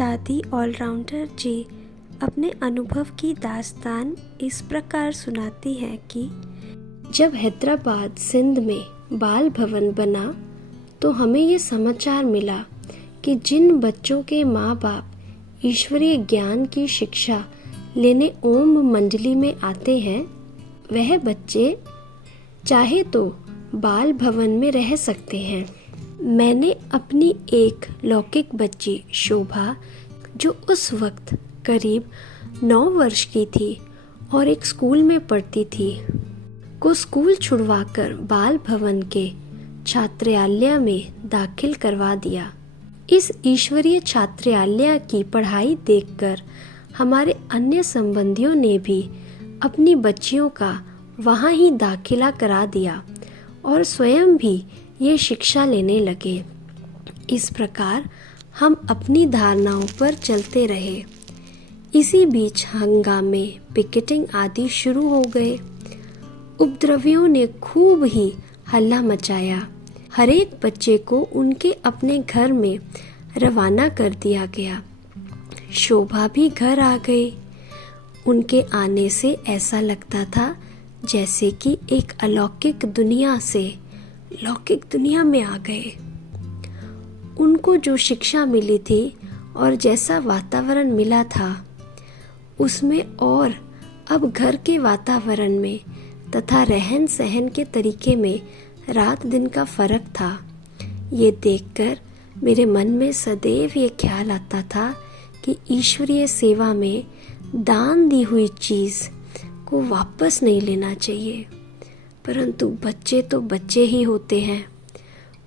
दादी ऑलराउंडर जी अपने अनुभव की दास्तान इस प्रकार सुनाती है कि जब हैदराबाद सिंध में बाल भवन बना तो हमें ये समाचार मिला कि जिन बच्चों के माँ बाप ईश्वरीय ज्ञान की शिक्षा लेने ओम मंडली में आते हैं वह बच्चे चाहे तो बाल भवन में रह सकते हैं। मैंने अपनी एक लौकिक बच्ची शोभा, जो उस वक्त करीब 9 वर्ष की थी और एक स्कूल में पढ़ती थी, को स्कूल छुड़वाकर बाल भवन के छात्रालय में दाखिल करवा दिया। इस ईश्वरीय छात्रालय की पढ़ाई देखकर हमारे अन्य संबंधियों ने भी अपनी बच्चियों का वहाँ ही दाखिला करा दिया और स्वयं भी ये शिक्षा लेने लगे। इस प्रकार हम अपनी धारणाओं पर चलते रहे। इसी बीच हंगामे, पिकेटिंग आदि शुरू हो गए। उपद्रवियों ने खूब ही हल्ला मचाया। हर एक बच्चे को उनके अपने घर में रवाना कर दिया गया। शोभा भी घर आ गई। उनके आने से ऐसा लगता था जैसे कि एक अलौकिक दुनिया से लौकिक दुनिया में आ गए। उनको जो शिक्षा मिली थी और जैसा वातावरण मिला था उसमें और अब घर के वातावरण में तथा रहन सहन के तरीके में रात दिन का फर्क था। ये देखकर मेरे मन में सदैव ये ख्याल आता था कि ईश्वरीय सेवा में दान दी हुई चीज़ को वापस नहीं लेना चाहिए, परंतु बच्चे तो बच्चे ही होते हैं।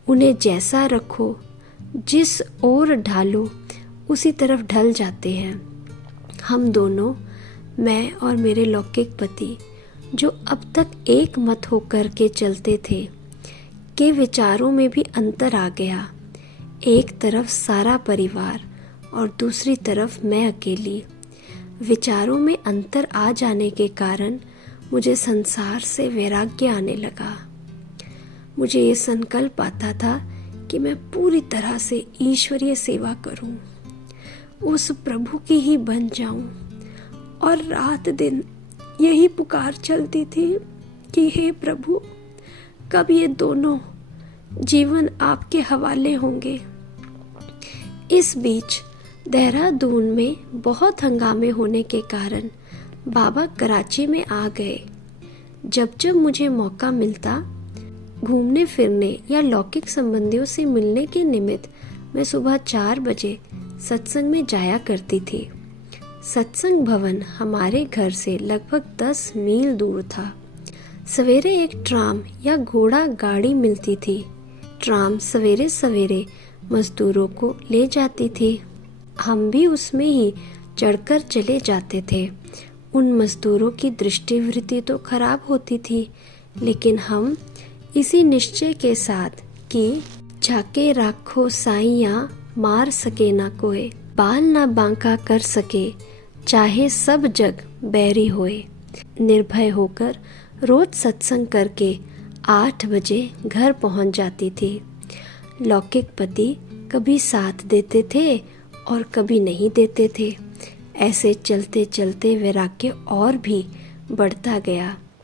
उन्हें जैसा रखो, जिस ओर ढालो उसी तरफ ढल जाते हैं। हम दोनों, मैं और मेरे लौकिक पति, जो अब तक एक मत होकर के चलते थे, के विचारों में भी अंतर आ गया। एक तरफ सारा परिवार और दूसरी तरफ मैं अकेली। विचारों में अंतर आ जाने के कारण मुझे संसार से वैराग्य आने लगा। मुझे ये संकल्प आता था कि मैं पूरी तरह से ईश्वरीय सेवा करूं, उस प्रभु की ही बन जाऊं। और रात दिन यही पुकार चलती थी कि हे प्रभु, कब ये दोनों जीवन आपके हवाले होंगे। इस बीच देहरादून में बहुत हंगामे होने के कारण बाबा कराची में आ गए। जब जब मुझे मौका मिलता घूमने फिरने या लौकिक संबंधियों से मिलने के निमित्त मैं सुबह 4 बजे सत्संग में जाया करती थी। सत्संग भवन हमारे घर से लगभग 10 मील दूर था। सवेरे एक ट्राम या घोड़ा गाड़ी मिलती थी। ट्राम सवेरे सवेरे मजदूरों को ले जाती थी। हम भी उसमें ही चढ़कर चले जाते थे। उन मजदूरों की दृष्टिवृत्ति तो खराब होती थी, लेकिन हम इसी निश्चय के साथ कि झाके राखो साइयां मार सके ना कोई, बाल ना बांका कर सके चाहे सब जग बैरी होए, निर्भय होकर रोज सत्संग करके 8 बजे घर पहुंच जाती थी। लौकिक पति कभी साथ देते थे और कभी नहीं देते थे। ऐसे चलते चलते वैराग्य और भी बढ़ता गया।